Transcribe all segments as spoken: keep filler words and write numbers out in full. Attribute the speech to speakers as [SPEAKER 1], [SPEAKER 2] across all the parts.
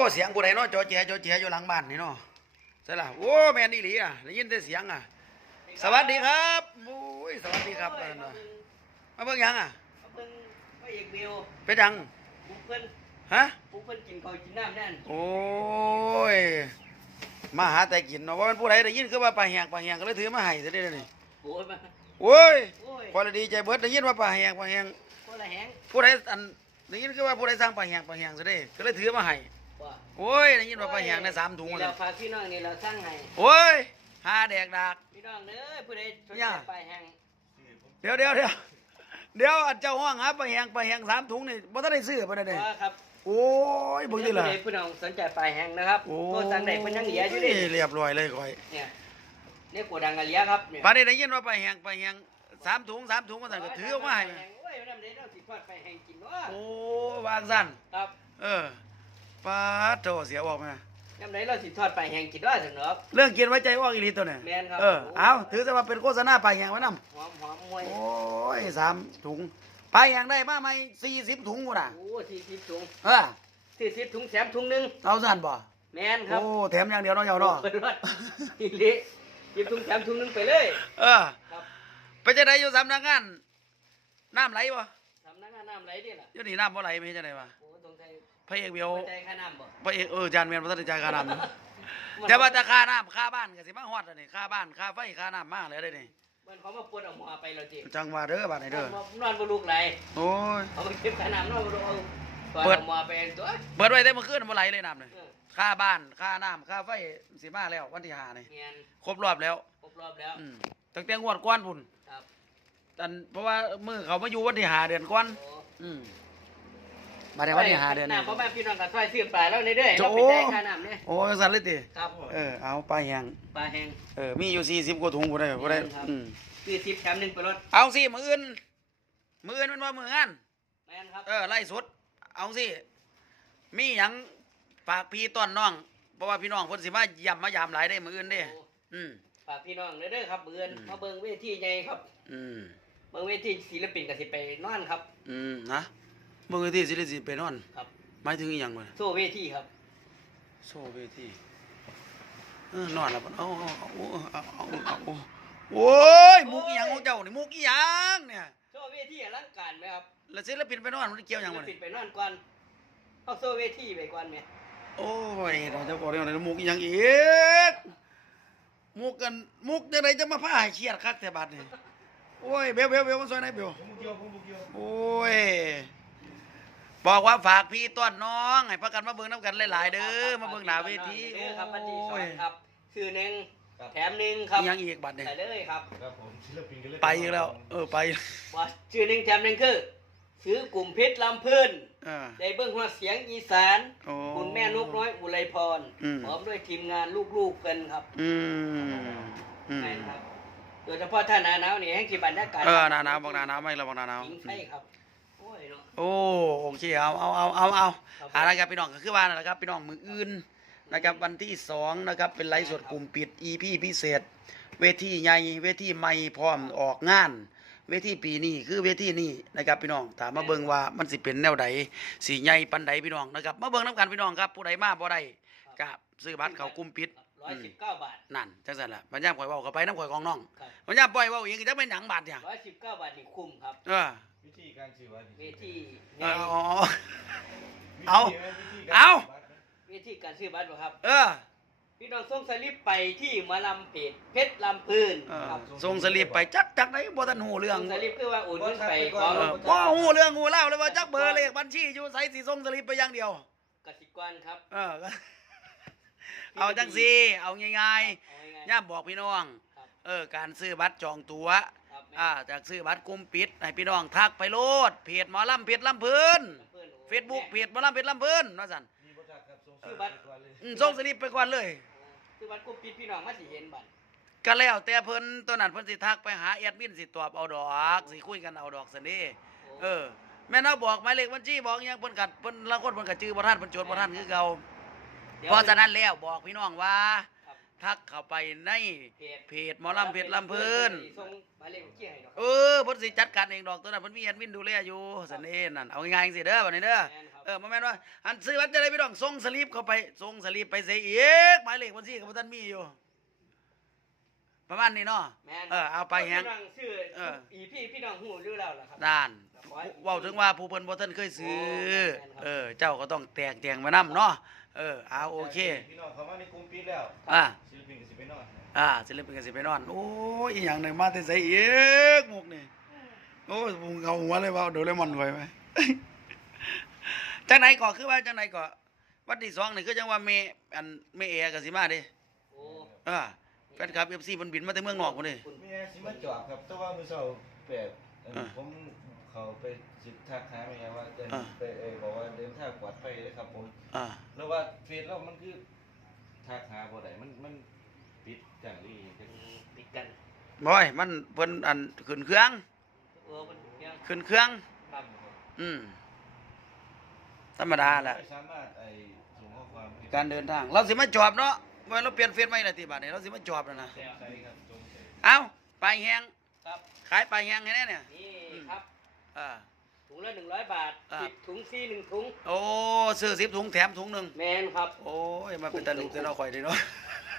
[SPEAKER 1] เสียงผู้ใดเนาะจอแจจอแจอยู่หลังบ้านนี่เนาะใช่ล่ะโอ้แม่นอี่หลีอ่ะได้ยินแต่เสียงอ่ะสวัสดีครับโอ้ยสวัสดีครับเออเนาะมาเบิ่งหยังอ่ะ
[SPEAKER 2] เพิ่นพระเอกวิว
[SPEAKER 1] ไปดัง
[SPEAKER 2] ปุ๊เพิ่น
[SPEAKER 1] ฮะ
[SPEAKER 2] ปุ๊เพิ่นกินข้าวกินน้ำนั่น
[SPEAKER 1] โอ้ยมาหาแต่กินเนาะว่ามันผู้ใดได้ยินคือว่าปลาแหงปลาแหงก็เลยถือมาให้ซะได้นี่
[SPEAKER 2] โอ้ยมา
[SPEAKER 1] โอ้ยพอดีใจเบิดได้ยินว่าปลาแหงปลาแหง
[SPEAKER 2] ผู้ละแหง
[SPEAKER 1] ผู้ใดอันได้ยินคือว่าผู้ใดสร้างปลาแหงปลาแหงซะได้ก็เลยถือมาให้โอ้ยได้ยินว่าปลาแหงได้สามถุง
[SPEAKER 2] นี่
[SPEAKER 1] แล้
[SPEAKER 2] เรา
[SPEAKER 1] ว
[SPEAKER 2] พาพี่น้องนี่เราสร้างให้
[SPEAKER 1] โอ้ยหาแดกดาก
[SPEAKER 2] พี่น้องเด้อผู้ใดสนใจไปแหง
[SPEAKER 1] เดี๋ยวเดี๋ยวเดี๋ยวเดี๋ยวอันเจ้าห้องหาปลาแหงปลาแหงสามถุงนี่บ่ทันได้ซื้อปานใดเด้
[SPEAKER 2] ครับ
[SPEAKER 1] โอ้ยเบิ่งดิล่ะ
[SPEAKER 2] ผู้ใดพี่น้องสนใจไปแหงนะครับโอ้สั่งได้เพิ่นยังเหลืออยู่ดิ
[SPEAKER 1] เรียบร้อยเลยข่อย
[SPEAKER 2] เนี่ยนี่โกดังกะเหลียครับเนี่ย
[SPEAKER 1] บัดนี้ได้ยินว่าปลาแหงปลาแหงสามถุงสามถุงว่าซั่นก็ถือออกมาให้
[SPEAKER 2] โอ้ยนำได้เราสิทอดไปแหงกินเนาะ
[SPEAKER 1] โอ้วางซั่น
[SPEAKER 2] ครับ
[SPEAKER 1] เออปาดโตเสียออกมาน
[SPEAKER 2] ำได้เราสิทอดไปแหงกินเนาะซั่นเนาะ
[SPEAKER 1] เรื่องกินไว้ใจออกอีหลีตัวเนี่ย
[SPEAKER 2] แม่นครับ
[SPEAKER 1] เออเอาถือซะว่าเป็นโฆษณาปลาแหงไว้นำ
[SPEAKER 2] หอมหอมมวย
[SPEAKER 1] โอ้ยสามถุงปลาแหงได้มาใหม่สี่สิบถุงพุ่นน่ะ
[SPEAKER 2] โอ้สี่สิบถุง
[SPEAKER 1] เออ
[SPEAKER 2] สี่สิบถุงแถมถุงนึง
[SPEAKER 1] เอาซั่นบ่
[SPEAKER 2] แม่นครับ
[SPEAKER 1] โอ้แถมอย่างเดียวเนาะเจ้าเนาะ
[SPEAKER 2] เปิดรถอีหลีหยิบถุงแถมถุงนึงไปเลย
[SPEAKER 1] เออ
[SPEAKER 2] ครับ
[SPEAKER 1] ไปจังได๋อยู่สำนักงานน้ำไหลบ่
[SPEAKER 2] สำนักงานน้ำไหลดิล่ะ
[SPEAKER 1] อยู่นี่น้ำบ่ไหลไม่จังได๋วะ
[SPEAKER 2] โอ้ตรงใจ
[SPEAKER 1] พระเอกเบียว
[SPEAKER 2] ใจค่าน้ำบ่
[SPEAKER 1] พระเอกเออจานแม่นบ่ทันได้จ่ายค่าน้ำแต่ว่าแต่ค่าน้ำค่าบ้านก็สิมาฮอดแล้วนี่ค่าบ้านค่าไฟค่าน้ำมาแล้วเด้นี่
[SPEAKER 2] มันเขามาปวดเอาหมอไปแล้วจิ
[SPEAKER 1] จังว่าเด้อบัดนี้เด้อน
[SPEAKER 2] อนบ่ลุกไหล
[SPEAKER 1] โอ้ย
[SPEAKER 2] เขาไปเก็บค่าน้ำนอนบ่ลุกเอาเปิดหมอไปตัว
[SPEAKER 1] เปิดไว้แต่เมื่อคืนบ่ไหลเลยน้ำนี่ค่าบ้านค่าน้ำค่าไฟสิมาแล้ววันที่ห้านี่ครบรอบแล้ว
[SPEAKER 2] ครบรอบแล้ว
[SPEAKER 1] อืมตั้งแต่งวดก่อนพุ่น
[SPEAKER 2] ครับ
[SPEAKER 1] อันเพราะว่ามื้อเขามาอยู่วันที่ห้าเดือนก่อนอืมมาได้วันที่ห้าเดือน
[SPEAKER 2] นี่
[SPEAKER 1] นี่
[SPEAKER 2] บ่แม่พี่น้องก็ซอยซื้อปลาแล้วนี่เด้อเราไปจ่ายค่าน้ำนี่
[SPEAKER 1] โอ้ยสั่นเลยติ
[SPEAKER 2] ครับ
[SPEAKER 1] เออเอาปลาแห้ง
[SPEAKER 2] ปลาแห้ง
[SPEAKER 1] เออมีอยู่สี่สิบกว่าถุงบ่ได้บ่ได้อืม
[SPEAKER 2] สี่สิบแถมหนึ่งไปรถ
[SPEAKER 1] เอาสิมื้ออื่นมื้ออื่นมันว่ามื้องาน
[SPEAKER 2] แม่นครับ
[SPEAKER 1] เออไล่สดเอาสิมีหยังฝากพี่ต้อนน้องเพราะว่าพี่น้องเพิ่นสิมาย่ำมายามหลายได้มื้ออื่นเด้อืม
[SPEAKER 2] ฝากพี่น้องเด้อครับมื้ออื่นมาเบิ่งเวทีใหญ่ครับ
[SPEAKER 1] อืม
[SPEAKER 2] เบิ่งเวทีศิลปินก็สิไปนอนครับ
[SPEAKER 1] อืมนะเบิ่งเวทีศิลปินไปนอน
[SPEAKER 2] ครับ
[SPEAKER 1] หมายถึงอีหยังบ่
[SPEAKER 2] โซ่เวทีครับ
[SPEAKER 1] โซ่เวทีเออนอนแล้วบ่เอาเอาเอาเอาเอาโอ้ยมุกอีหยังของเจ้านี่มุกอีหยังเนี่ย
[SPEAKER 2] โซ่เวทีอลังการไหมครับ
[SPEAKER 1] แล้วศิลปินไปนอนมันเกี่ยวหยังบ่
[SPEAKER 2] ศิลปินไปนอนก่อนเอาโซ่เวทีไปก่อนแม่
[SPEAKER 1] โอ้ยเราจะบอกเรื่องอะไรมุกอีหยังอีกมุกกันมุกจังไดจะมาพาให้เครียดคักแต่บัดนี่โอ้ยเบลเบลเบลมันซอยไหนเบลโอ้ยบอกว่าฝากพี่ต้อนน้องให้พักกันมาเบิ่งน้ำกันหลายๆเด้อมาเบิ่งหน้าเวที
[SPEAKER 2] โอ้ครับวันที่สองครับซื้อหนึ่งแถมหนึ่งครับ
[SPEAKER 1] ยังอีกบัตรเนี่ย
[SPEAKER 2] ไปเลยครับ
[SPEAKER 3] ครับผมศิลปินกันเลย
[SPEAKER 1] ไปอีกแล้วเออไป
[SPEAKER 2] ว่าซื้อหนึ่งแถมหนึ่งคือซื้อกลุ่มเพชรลำพื้นได้เบิ่งหัวเสียงอีสานคุณแม่นกน้อยอุไรพรพร้อมด้วยทีมงานลูกๆกันครับ
[SPEAKER 1] อืม
[SPEAKER 2] ใช่ครับโดยเฉพาะท่านาหนาวนี่แห้งจีบรรยากาศ
[SPEAKER 1] เออหนาหนาวบอกหนาหนาวไม่เราบอกหนาหนาว
[SPEAKER 2] ใช่ครับโอ้ยเนาะ
[SPEAKER 1] โอ้โอเคเอาเอาเอาเอาเอาอะไรครับพี่น้องก็คือว่านะครับพี่น้องมืออื่นนะครับวันที่สองนะครับเป็นไลฟ์สดกลุ่มปิด อี พี พิเศษเวทีใหญ่เวทีใหม่พร้อมออกงานเวทีปีนี้คือเวทีนี้นะครับพี่น้องถามมาเบิ่งว่ามันสิเป็นแนวใดสีใหญ่ปันใดพี่น้องนะครับมาเบิ่งน้ำกันพี่น้องครับผู้ใดมาบ่ได้กับซื้อบัตรเขากลุ่มปิด
[SPEAKER 2] ร้อยสิบเก้าบาท
[SPEAKER 1] นั่นจังซั่นล่ะบรรยามข่อยเว้าเข้าไปน้ำข่อยของน้องบรรยามปล่อยเว้าอีกจะเป็นหยังบาทเนี่ย
[SPEAKER 2] ร้อยสิบเก้าบาทนี่คุ้มครับ
[SPEAKER 1] เออ
[SPEAKER 3] วิธีการซื้อบัตร
[SPEAKER 2] เวที
[SPEAKER 1] เอาเอาเอา
[SPEAKER 2] วิธีการซื้อบัตรบ่ครับ
[SPEAKER 1] เออ
[SPEAKER 2] พี่น้องส่งสลิปไปที่หมอลำเพจเพชรลำพื้น
[SPEAKER 1] ครับส่งสลิปไปจักจักไหนบ่ทันหูเรื่อง
[SPEAKER 2] ส่งสลิปคือว่าโอนเงินไปของ
[SPEAKER 1] บ่หูเรื่องหูเล่าเลยว่าจักเบอร์เลขบัญชีอยู่ไสสิส่งสลิปไปอย่างเดียว
[SPEAKER 2] กสิกรครับ
[SPEAKER 1] เออเอาจังซี่เอาง่ายๆย่ามบอกพี่น้องเออการซื้อบัตรจองตั๋วอ่าจากซื้อบัตรกลุ่มปิดให้พี่น้องทักไปโลดเพจหมอลำเพจลำพื้น Facebook เพจหมอลำเพจลำพื้นว่าซั่น
[SPEAKER 2] ซื้อบัตร
[SPEAKER 1] อืมส่งสลิปไปก่อนเลย
[SPEAKER 2] ซื้อบัตรกลุ่มปิดพี่น้องมาสิเห็นบัตร
[SPEAKER 1] ก็แล้วแต่เพิ่นตัวนั้นเพิ่นสิทักไปหาแอดมินสิตอบเอาดอกสิคุยกันเอาดอกซั่นเด้เออแม่นเอาบอกหมายเลขบัญชีบอกอีหยังเพิ่นก็เพิ่นละคนเพิ่นก็จื้อบ่ทันเพิ่นจดบ่ทันคือเก่าเพราะฉะนั้นแล้วบอกพี่น้องว่าทักเข้าไปในเพจหมอลำเพจลำพื้นเออเพิ่นสิจัดการเองดอกตัวนั้นเพิ่นมีแอดมินดูแลอยู่ซั่นเด้นั่นเอาง่ายๆจังซี่เด้อบัดนี้เด้อเอบ่แม่นว่าอันซื้อบัตรจะได้พี่น้องส่งสลิปเข้าไปส่งสลิปไปเสียอีกหมายเลขบัญชีก็บ่ทันมีอยู่ประมาณนี้เนาะ
[SPEAKER 2] แม่น
[SPEAKER 1] เออเอาไปแฮง
[SPEAKER 2] พี่น้องชื่อ
[SPEAKER 1] เออ
[SPEAKER 2] อีพี่พี่น้องฮู้อยู่แล้วล่ะครับ
[SPEAKER 1] ด้านเว้าถึงว่าผู้เพิ่นบ่ทันเคยซื้อเออเจ้าก็ต้องแตกแจงมานํเนาะเออเอาโอเค
[SPEAKER 3] พี่น้องเขามาในกลุ่มปิดแล้ว
[SPEAKER 1] อ่า
[SPEAKER 3] ศิลปินก็สิไปนอน
[SPEAKER 1] อ่าศิลปินก็สิไปนอนโอ้ยอีหยังหนึงมาแต่ไสอีกมุกนี่โอ้ยผมเอาหัวเลยว่าโดเรมอนไว้ไหม จังไหนก่อคือว่าจังไหนก่อวันที่สองนี่คือจังว่าเมอันเมเอก็สิมาเด้
[SPEAKER 2] โอ้
[SPEAKER 1] เออแฟนคลับ เอฟ ซี เพิ่นบินมาแต่เมืองนอกพุ่นเด้
[SPEAKER 2] คุณ
[SPEAKER 3] แม่สิมาจอดครับแต่ว่ามื้อเช้าแปลกอันนี้
[SPEAKER 1] อ่า
[SPEAKER 3] ผมเขาไปสิทักหาแม่ว่าเดิน
[SPEAKER 1] อ่า
[SPEAKER 3] ไปเอ่อบอกว่าเดินทางปลอดภัยเลยครับผม
[SPEAKER 1] อ่า
[SPEAKER 3] แล้วว่าเฟซเรามันคือทักหาบ่ได้มันมันปิดจังลี่จัง
[SPEAKER 2] ปิดกัน
[SPEAKER 1] บ่อยมันเพิ่นอันขึ้นเครื่อง
[SPEAKER 2] เออมันยัง
[SPEAKER 1] ขึ้นเครื่อง
[SPEAKER 2] ครับ
[SPEAKER 1] อืมธรรมดาแหละ
[SPEAKER 3] ไม่สามารถไอ้ส่งข้อความ
[SPEAKER 1] การเดินทาง เราสิมาจอบเนาะว่าเราเปลี่ยนเฟซใหม่ละติบัดนี้เราสิมาจอบแล้วนะ
[SPEAKER 3] ใช่ครับจงใจ
[SPEAKER 1] เอ้าปลายแฮง
[SPEAKER 2] ครับ
[SPEAKER 1] ขายปลายแฮงให้แน่เนี่ย
[SPEAKER 2] นี่
[SPEAKER 1] อืม
[SPEAKER 2] ครับ
[SPEAKER 1] อ่า
[SPEAKER 2] ถุงละหนึ่งร้อยบาท
[SPEAKER 1] อ่า
[SPEAKER 2] สิบถุงซีหนึ่งถุง
[SPEAKER 1] โอ้ซื้อสิบถุงแถมถุงหนึง
[SPEAKER 2] แมนครับ
[SPEAKER 1] โอ้ยมาเป็นตะลุกแต่เราข่อยดีเนาะ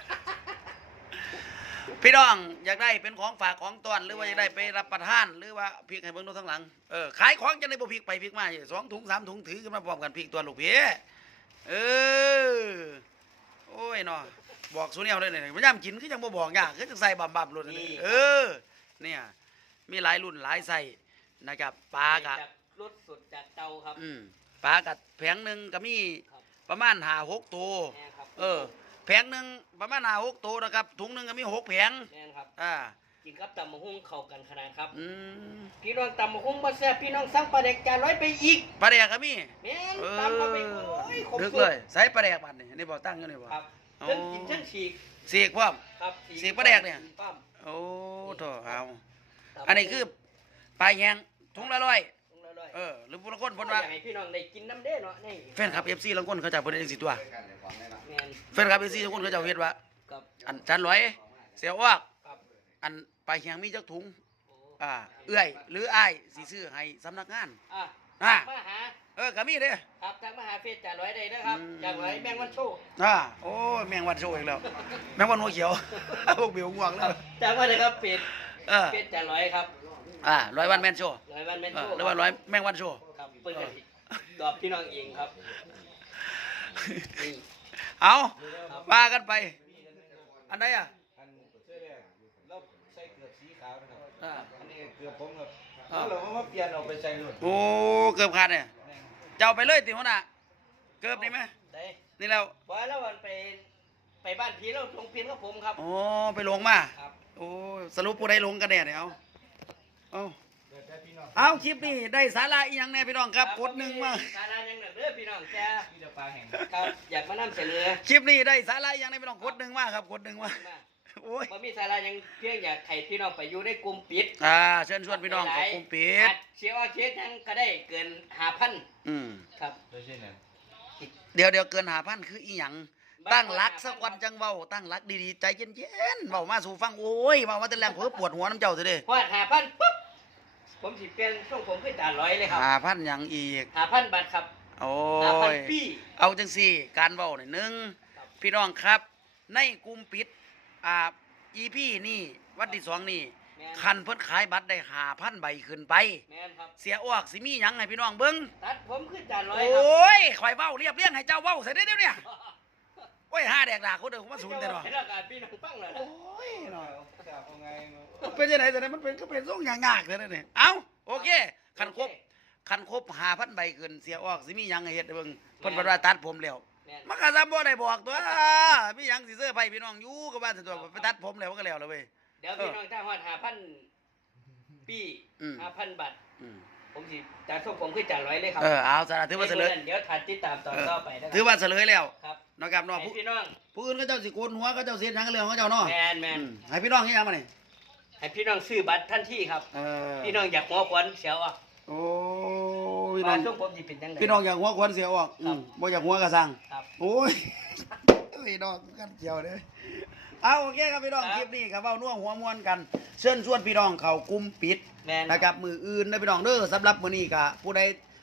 [SPEAKER 1] พี่น้องอยากได้เป็นของฝากของต้อนหรือว่าอยากได้ไปรับประทานหรือว่าพริกให้เบิ่งดูทั้งหลังเออขายของจะได้บ่พริกไปพริกมาอยู่สองถุงสามถุงถือขึ้นมาพร้อมกันพริกตัวลูกพี่เออโอ้ยเนาะบอกสูแนวเลยเนี่ยมันย่ำกินคือจังบ่บอกยากคือจังใส่บำๆรุ่นนี่เออเนี่ยมีหลายรุ่นหลายไส้นะครับปลากะ
[SPEAKER 2] จากรถสดจากเตาครับ
[SPEAKER 1] อืมปลากะแผงหนึงก็มี
[SPEAKER 2] ครับ
[SPEAKER 1] ประมาณห้าหกตัว
[SPEAKER 2] แมนครับ
[SPEAKER 1] เออแผงหนึ่งประมาณห้าหกตัวนะครับถุงหนึ่งก็มีหกแผง
[SPEAKER 2] แมนครับ
[SPEAKER 1] อ่า
[SPEAKER 2] กินกับตำมะฮุ่งเข้ากันขนาดครับ
[SPEAKER 1] อืม
[SPEAKER 2] พี่น้องตำมะฮุ่งบ่แซ่บพี่น้องสั่งปลาแดกจานร้อยไปอีก
[SPEAKER 1] ปลาแดกก็มี
[SPEAKER 2] แม่น
[SPEAKER 1] เออ
[SPEAKER 2] ตำเข้าไปโอ้ยครบ
[SPEAKER 1] ดึก
[SPEAKER 2] สุ
[SPEAKER 1] เล
[SPEAKER 2] ด
[SPEAKER 1] ยใส่ปลาแดกบัดนี่นี่บอกตั้งอยู่นี่บ่
[SPEAKER 2] ครับ
[SPEAKER 1] โอ้
[SPEAKER 2] เช่นกินเช่นฉีก
[SPEAKER 1] สีกพร้อม
[SPEAKER 2] ครับ
[SPEAKER 1] ฉีกปลาแดกเนี่ย
[SPEAKER 2] ปั้ม
[SPEAKER 1] โอ้โถเอา
[SPEAKER 2] ตำ
[SPEAKER 1] อันนี้คือปลาแยงถุงละร้อย
[SPEAKER 2] ถุงละร้อย
[SPEAKER 1] เออหรือผู้ละคน
[SPEAKER 2] อ
[SPEAKER 1] เพิ่นว่า
[SPEAKER 2] ยากให้พี่น้องได้กินน้ำเด้เนาะนี่
[SPEAKER 1] แฟนคลับ เอฟ ซี ลางคนเขาจะเพิ่นเองสิตัว
[SPEAKER 2] แมน
[SPEAKER 1] แฟนคลับ เอฟ ซี ทุกคนเขาจะเฮ็ดว่า
[SPEAKER 2] กับ
[SPEAKER 1] อันจันร้อยเสียออก
[SPEAKER 2] กับ
[SPEAKER 1] อันปลาแยงมีจักถุง
[SPEAKER 2] โอ้
[SPEAKER 1] อ่าเอื้อยหรืออ้ายสิซื้อให้สำนักงาน
[SPEAKER 2] อ่ะ
[SPEAKER 1] อ่า
[SPEAKER 2] มาหา
[SPEAKER 1] เออก็มีเด้
[SPEAKER 2] ครับทักมาหาเฟซจ่าร้อยได้นะครับ
[SPEAKER 1] อืม
[SPEAKER 2] จ่าร้อยแมงวันโชว์
[SPEAKER 1] อ่าโอ้ยแมงวันโชว์อีกแล้ว แมงวันหัวเขียว พวกเบียวง่วง
[SPEAKER 2] ค
[SPEAKER 1] แล้
[SPEAKER 2] รั
[SPEAKER 1] ว
[SPEAKER 2] บจ่าว่าเลยครับเฟซ
[SPEAKER 1] เออ
[SPEAKER 2] เฟซจ่าร้อยครับ
[SPEAKER 1] อ่าร้อยวันแมนโชว์
[SPEAKER 2] ร้อยวันแมน
[SPEAKER 1] เอ
[SPEAKER 2] โช
[SPEAKER 1] อ
[SPEAKER 2] ว์
[SPEAKER 1] หรือว่าร้อยแมงวันโชว์
[SPEAKER 2] ครับเปิดกันตอบพี่น้องเองครับนี่
[SPEAKER 1] เอาว่ากันไป อันไหนอ่ะ
[SPEAKER 3] อันเสื้อแดงเราใส่เกือบสีขาวนะครับ
[SPEAKER 1] อ่า
[SPEAKER 3] อันนี้เกือบผมครับ
[SPEAKER 1] อ่า
[SPEAKER 3] แล้วเราก็มาเปลี่ยนออกไปใส่รุ่น
[SPEAKER 1] โอ้เกือบขาดเนี่ยเจ้าไปเลยติหัวหน้าเกือบนี่ไหม
[SPEAKER 2] ได้
[SPEAKER 1] นี่แล้ว
[SPEAKER 2] บอยแล้ววันไปไปบ้านพี่แล้วลงเพียนกับผมครับ
[SPEAKER 1] โอ้ไปลงมา
[SPEAKER 2] ครับ
[SPEAKER 1] โอ้สรุปผู้ใดลงกันแน่เนี่ยเอาเอา
[SPEAKER 3] เดี๋ยวแต่พี่น้อง
[SPEAKER 1] เอาคลิปนี้ได้สาระอีหยังแน่พี่น้องครับกดหนึ่งมา
[SPEAKER 2] สาระยังหนึ่งเด้อพี่น้องจ้า
[SPEAKER 3] พี่จะปลาแห่ง
[SPEAKER 2] ครับอยากมานำเสนอ
[SPEAKER 1] คลิปนี้ได้สาระอีหยังแน่พี่น้องกดหนึ่งมาครับกดหนึ่งมา
[SPEAKER 2] มา
[SPEAKER 1] โอ้ย
[SPEAKER 2] บ่มีสาระยังเพียงอยากให้พี่น้องไปอยู่ในกลุ่มปิด
[SPEAKER 1] อ่าเชิญชวนพี่น้องเขอกลุ่มปิด
[SPEAKER 2] อัเชียร์ว่าเชียร์ยังก็ได้เกินห้าพัน
[SPEAKER 1] อืม
[SPEAKER 2] ครับ
[SPEAKER 3] ไม่ใช่เนี่ย
[SPEAKER 1] เดี๋ยวเดี๋ยวเกินหาพันคืออีหยังตั้งหลักสักวันจังเว้าตั้งหลักดีๆใจเย็นๆเว้ามาสู่ฟังโอ้ยเว้ามาแต่แรงเพิ่ปวดหัวน้ำเจ้าซะเด้
[SPEAKER 2] พอห้าพันปุ๊บผมสิเปลี่ยนช่วงผมขึ้นจ่าร้อยเลยครับ
[SPEAKER 1] หาพันหยังอีก
[SPEAKER 2] ห้าพันบาทครับ
[SPEAKER 1] โอ้
[SPEAKER 2] ห้าพัน
[SPEAKER 1] ย
[SPEAKER 2] ปี
[SPEAKER 1] เอาจังสี่การเว้าหน่อยหนึง
[SPEAKER 2] ครับ
[SPEAKER 1] พี่น้องครับ ในกลุ่มปิดอ่า อี พี นี่วันที่สองนี่
[SPEAKER 2] แม่น
[SPEAKER 1] คันเพิ่นขายบัตรได้หาพันใบขึ้นไป
[SPEAKER 2] แม่นครับ
[SPEAKER 1] เสียออกสิมีหยังให้พี่น้องเบิ่ง
[SPEAKER 2] ตัดผมขึ้นจ่าร้
[SPEAKER 1] โอ
[SPEAKER 2] อยครับ
[SPEAKER 1] ้ยข่อยเว้าเรียบเรียงให้เจ้าเว้าใส่ได้เดี๋ยวเนี่ยโอ้ยห้าแดกดากคนเดียวผมว่าศูนย์แต่เนาะ
[SPEAKER 2] ให้เราการพี่น้องฟังเลย
[SPEAKER 1] โอ้ยเนาะ
[SPEAKER 3] จะเอาไง
[SPEAKER 1] เป็นยังไงแต่มันเป็นก็เป็นทรงอย่างงากเลยนะเนี่ยเอ้าโอเคคันครบคันครบหาพันใบเกินเสียออกสิมีหยังให้เฮ็ดให้เบิ่งเพิ่นบอกว่าตัดผมแล้ว
[SPEAKER 2] แม่น
[SPEAKER 1] มันก็ซ้ำบ่ได้บอกตัวมีหยังสิเสื้อร์ไผพี่น้องอยู่ก็ว่าสิตัวไปตัดผมแล้วมันก็แล้วแล้วเว้ย
[SPEAKER 2] เดี๋ยวพี่น้องถ้าฮอดห้าพันปี
[SPEAKER 1] อืม
[SPEAKER 2] ห้าพันบาท
[SPEAKER 1] อืม
[SPEAKER 2] ผมสิจ่ายส่งผมขึ้นจ่าร้อยเลยครับ
[SPEAKER 1] เออเอาซะนะถือว่าเฉลย
[SPEAKER 2] เดี๋ยวถัดติดตามตอนต่อไปนะค
[SPEAKER 1] ถือ
[SPEAKER 2] รับ
[SPEAKER 1] ว่าเฉลยแล้ว
[SPEAKER 2] ครับ
[SPEAKER 1] เนาะครับเนาะ
[SPEAKER 2] ให้
[SPEAKER 1] ผู้
[SPEAKER 2] พี่น้อง
[SPEAKER 1] ผู้อื่นก็เจ้าสิโกนหัวก็เจ้าเสียหยังก็เรื่องของเจ้าเนาะ
[SPEAKER 2] แมนแมน
[SPEAKER 1] อืมให้พี่น้องเฮ็ดหยังมานี่
[SPEAKER 2] ให้พี่น้องซื้อบัตรทันทีครับ
[SPEAKER 1] เออ
[SPEAKER 2] พี่น้องอยากหัวควันเสียวอ่ะ
[SPEAKER 1] โอ้พี่น้
[SPEAKER 2] มา
[SPEAKER 1] อง
[SPEAKER 2] ส่งผมสิเป็นจังได
[SPEAKER 1] พี่น้องอยากหัวควันเสียออกอืมบ่อยากหัวกระสัง
[SPEAKER 2] ครับ
[SPEAKER 1] โอ้ย พี่น้องกันเกี่ยวเด้อเอาโอเคครับพี่น้องคลิปนี้ครับเว้านัวหัวม่วนกันเชิญชวนพี่น้องเข้ากลุ่มปิด
[SPEAKER 2] แมน
[SPEAKER 1] นะครับมืออื่นนะพี่น้องเด้อสำหรับมื้อนี้ก็ผู้ใด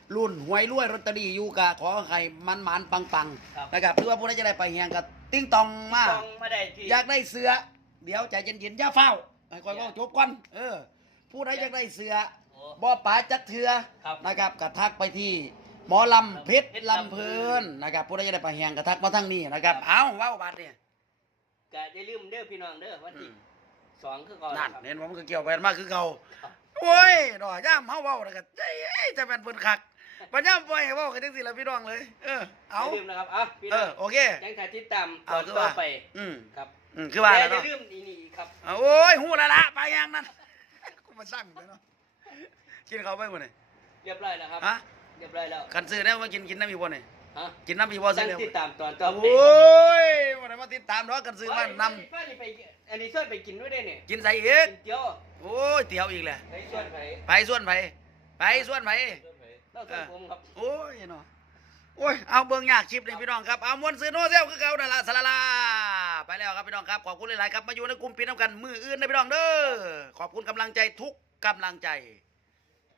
[SPEAKER 1] รุ่นหวยรวยลอตเตอรี่อยู่กะขอให้มันมันปังปัง
[SPEAKER 2] ครับ
[SPEAKER 1] ๆนะครับหรือว่าผู้ใดจะได้ไปแหงกับติ้งตองมา
[SPEAKER 2] ต้องมาได้ที่
[SPEAKER 1] อยากได้เสือ เดี๋ยวใจเย็นๆอย่าเฝ้าให้คอยเว่าจบก่อนเออ ผู้ใดอยากได้เสือ
[SPEAKER 2] โอ้
[SPEAKER 1] บ่ป๋าจักเถือ
[SPEAKER 2] ครับ
[SPEAKER 1] นะครับกระทักไปที่หมอลำเพชรลำเพลินนะครับผู้ใดจะได้ไปแหงกระทักมาทั้งนี้นะครับ
[SPEAKER 2] ครับ
[SPEAKER 1] เอาเว้าบัดเนี่ย
[SPEAKER 2] ก็อย่าลืมเด้อพี่น้องเด้อวันที่สองคือก่อน
[SPEAKER 1] นั่น
[SPEAKER 2] ครับ
[SPEAKER 1] เห็นว่ามันก็เกี่ยวไปมากคือเก่า
[SPEAKER 2] ครับ
[SPEAKER 1] โอ้ยดอกย่ามเฮาเว้าแล้วก็เอ้ยจะเป็นเพิ่นคักปัญญามปล่อยให้เว้ากันจังซี่ล่ะพี่น้องเลย เออ
[SPEAKER 2] อย่า
[SPEAKER 1] เอา
[SPEAKER 2] ลืมนะครับอ่ะพี่
[SPEAKER 1] เอ
[SPEAKER 2] น้อ
[SPEAKER 1] อง โอเค
[SPEAKER 2] ยังถ่ายติดตาม
[SPEAKER 1] เอา
[SPEAKER 2] ตอน
[SPEAKER 1] คือ
[SPEAKER 2] ต่อ
[SPEAKER 1] ว่า
[SPEAKER 2] ไป
[SPEAKER 1] อืม
[SPEAKER 2] ครับ
[SPEAKER 1] อืมคือว่า
[SPEAKER 2] แต่
[SPEAKER 1] แล้ว
[SPEAKER 2] อย่า
[SPEAKER 1] เนาะ
[SPEAKER 2] ลืมนี่นี่ครับ
[SPEAKER 1] เอาโอ้ยฮู้แล้วละไปยังนั่นกูมาสั่งเลยเนาะกินข้าวไปบ่นี่
[SPEAKER 2] เรียบร้อยแล้วครับ
[SPEAKER 1] ฮะ
[SPEAKER 2] เรียบร้อยแล้ว
[SPEAKER 1] คันซื้อแล้วมากินกินน้ำอีบ่นี่
[SPEAKER 2] ฮะ
[SPEAKER 1] กินน้ำอีบ่ซื้
[SPEAKER 2] ตั้
[SPEAKER 1] อง แล้ว
[SPEAKER 2] ติดตามตอนต่อ
[SPEAKER 1] โอ
[SPEAKER 2] ไป้
[SPEAKER 1] ยบ่ได้มาติดตามดอกกันซื้อมานำ
[SPEAKER 2] ป้านี่ไปอันนี้ช่วยไปกินด้วยได้เนี่ย
[SPEAKER 1] กินใส่อีก
[SPEAKER 2] กินเจียว
[SPEAKER 1] โอ้ยเตี๋ยวอีกแหละ
[SPEAKER 2] ไปช่วยไป
[SPEAKER 1] ไปส่วนไผไปส่วนไผ
[SPEAKER 2] เราส่วนผมครับ
[SPEAKER 1] โอ้ยเนาะโอ้ยเอาเบิ่งยากคลิปนี่พี่น้องครับเอามวนซื้อโนเซลคือเก่านั่นล่ะสลาลาไปแล้วครับพี่น้องครับขอบคุณหลายๆครับมาอยู่ในกลุ่มปิดน้ำกันมืออื่นนะพี่น้องเด้อขอบคุณกำลังใจทุกกำลังใจ